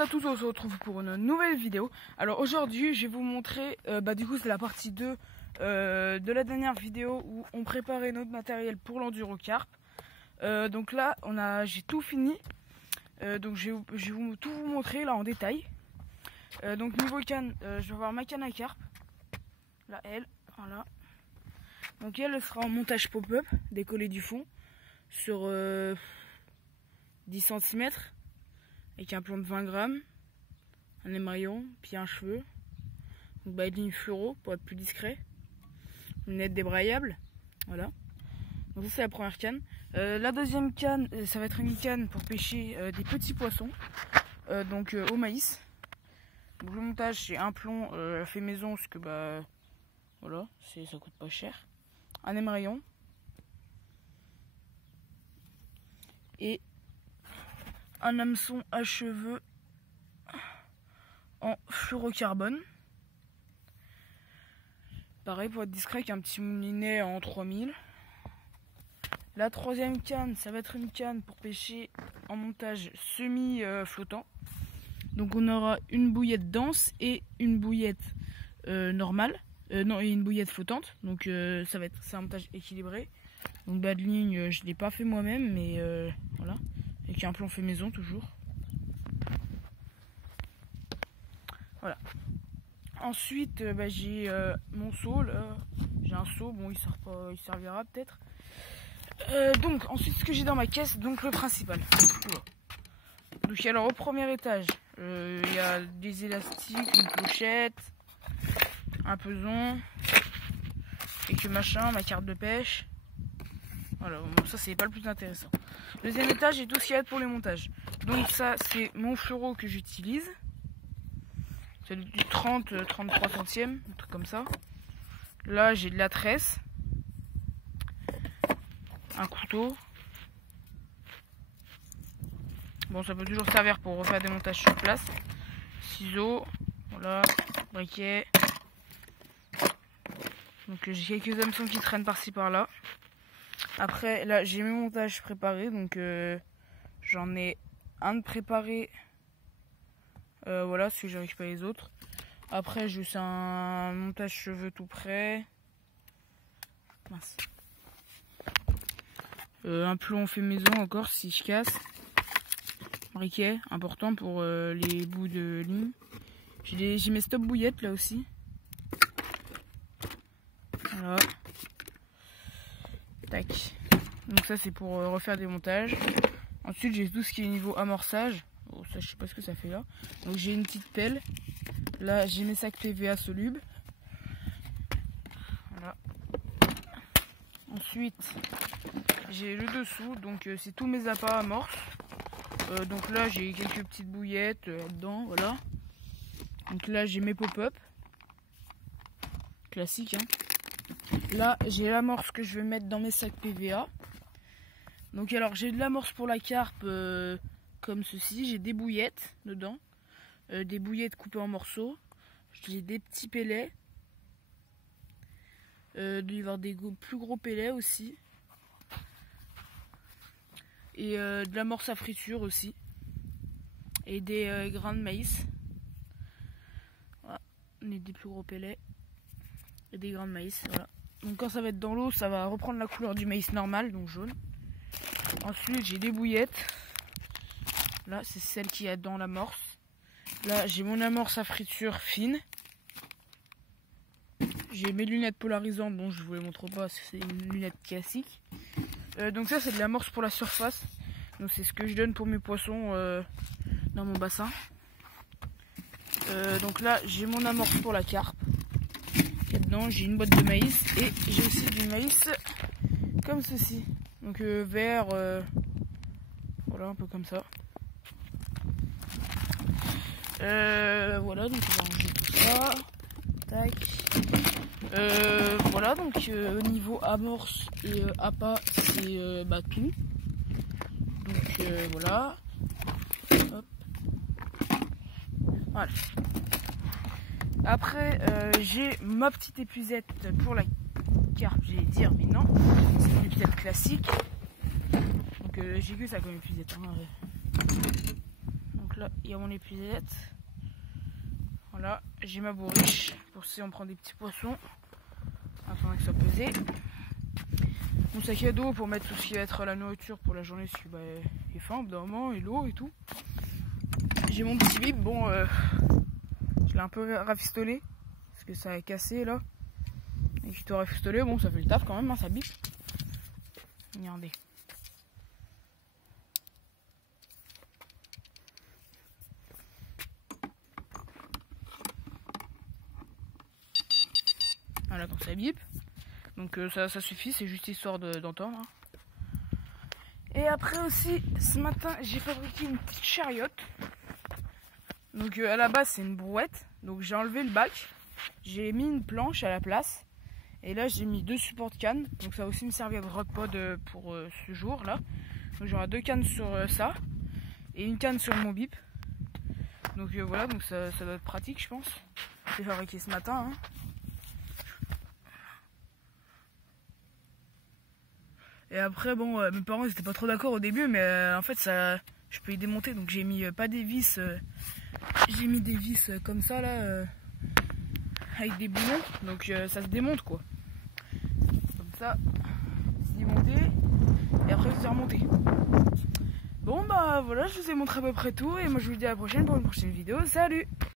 à tous, on se retrouve pour une nouvelle vidéo. Alors aujourd'hui je vais vous montrer, du coup c'est la partie 2 de la dernière vidéo où on préparait notre matériel pour l'enduro carp. Donc là j'ai tout fini, donc je vais tout vous montrer là en détail. Donc niveau canne, je vais avoir ma canne à carp, là elle, voilà. Donc elle sera en montage pop-up, décollé du fond, sur 10 cm. Avec un plomb de 20 grammes, un émaillon, puis un cheveu, donc une fluoro pour être plus discret, une lunette débrayable, voilà. Donc ça c'est la première canne. La deuxième canne, ça va être une canne pour pêcher des petits poissons, au maïs. Donc le montage c'est un plomb fait maison parce que voilà, ça coûte pas cher, un émaillon et un hameçon à cheveux en fluorocarbone. Pareil pour être discret avec un petit moulinet en 3000. La troisième canne, ça va être une canne pour pêcher en montage semi-flottant. Donc on aura une bouillette dense et une bouillette normale. Et une bouillette flottante. Donc c'est un montage équilibré. Donc bas de ligne, je ne l'ai pas fait moi-même, mais voilà. Avec un plomb fait maison toujours. Voilà. Ensuite, j'ai mon seau là. J'ai un seau, bon il servira peut-être. Donc ensuite ce que j'ai dans ma caisse, donc le principal. Voilà. Donc alors au premier étage, il y a des élastiques, une clochette, un peson, quelques machins, ma carte de pêche. Voilà, bon, ça c'est pas le plus intéressant. Deuxième étage, j'ai tout ce qu'il y a pour les montages. Donc ça c'est mon fluoro que j'utilise. C'est du 30-33 centièmes, un truc comme ça. Là j'ai de la tresse, un couteau. Bon, ça peut toujours servir pour refaire des montages sur place. Ciseaux, voilà, briquet. Donc j'ai quelques hameçons qui traînent par-ci par-là. Après là j'ai mes montages préparés, donc j'en ai un de préparé, voilà, si j'ai récupéré les autres. Après juste un montage cheveux tout prêt. Mince. Un plomb fait maison encore si je casse. Briquet important pour les bouts de ligne. J'ai mes stop bouillettes là aussi. Voilà. Tac. Donc ça c'est pour refaire des montages. Ensuite j'ai tout ce qui est niveau amorçage. Oh, ça je sais pas ce que ça fait là. Donc j'ai une petite pelle. Là j'ai mes sacs PVA solubles. Voilà. Ensuite j'ai le dessous. Donc c'est tous mes appâts amorces. Donc là j'ai quelques petites bouillettes là-dedans. Voilà. Donc là j'ai mes pop-up. Classique hein. Là j'ai l'amorce que je vais mettre dans mes sacs PVA. Donc alors j'ai de l'amorce pour la carpe comme ceci. J'ai des bouillettes dedans. Des bouillettes coupées en morceaux. J'ai des petits pellets. Il doit y avoir des plus gros pellets aussi. Et de l'amorce à friture aussi. Et des grains de maïs. Voilà. Des plus gros pellets. Et des grains de maïs. Voilà. Donc quand ça va être dans l'eau, ça va reprendre la couleur du maïs normal, donc jaune. Ensuite j'ai des bouillettes. Là c'est celle qui est dans l'amorce. Là j'ai mon amorce à friture fine. J'ai mes lunettes polarisantes, bon je vous les montre pas, c'est une lunette classique. Donc ça c'est de l'amorce pour la surface. Donc c'est ce que je donne pour mes poissons dans mon bassin. Donc là j'ai mon amorce pour la carpe. Là-dedans j'ai une boîte de maïs et j'ai aussi du maïs comme ceci. Donc vert, voilà un peu comme ça. Voilà, donc on va ranger tout ça. Tac. Voilà, donc au niveau amorce et appât, c'est tout. Donc voilà. Hop. Voilà. Après j'ai ma petite épuisette pour la carpe, j'allais dire, mais non. C'est une épuisette classique. Donc j'ai que ça comme épuisette. Hein. Donc là il y a mon épuisette. Voilà, j'ai ma bourriche pour si on prend des petits poissons. Afin que ça soit pesé. Mon sac à dos pour mettre tout ce qui va être la nourriture pour la journée si il est faim, au bout d'un moment, et l'eau et tout. J'ai mon petit bip, bon, je l'ai un peu rafistolé parce que ça a cassé là. Et je dois rafistoler, bon, ça fait le taf quand même, hein, ça bip. Regardez. Voilà, donc ça bip. Donc ça suffit, c'est juste histoire d'entendre. Hein. Et après aussi, ce matin, j'ai fabriqué une petite chariote. Donc à la base, c'est une brouette. Donc j'ai enlevé le bac. J'ai mis une planche à la place. Et là, j'ai mis 2 supports de canne. Donc ça va aussi me servir de rockpod pour ce jour-là. Donc j'aurai 2 cannes sur ça. Et une canne sur mon bip. Donc voilà, donc ça doit être pratique, je pense. J'ai fabriqué ce matin. Hein. Et après, bon, mes parents n'étaient pas trop d'accord au début, mais en fait, ça, je peux y démonter. Donc j'ai mis pas des vis, j'ai mis des vis comme ça là, avec des boulons. Donc ça se démonte quoi. Comme ça, c'est démonté. Et après, c'est remonté. Bon bah voilà, je vous ai montré à peu près tout. Et moi je vous dis à la prochaine pour une prochaine vidéo. Salut!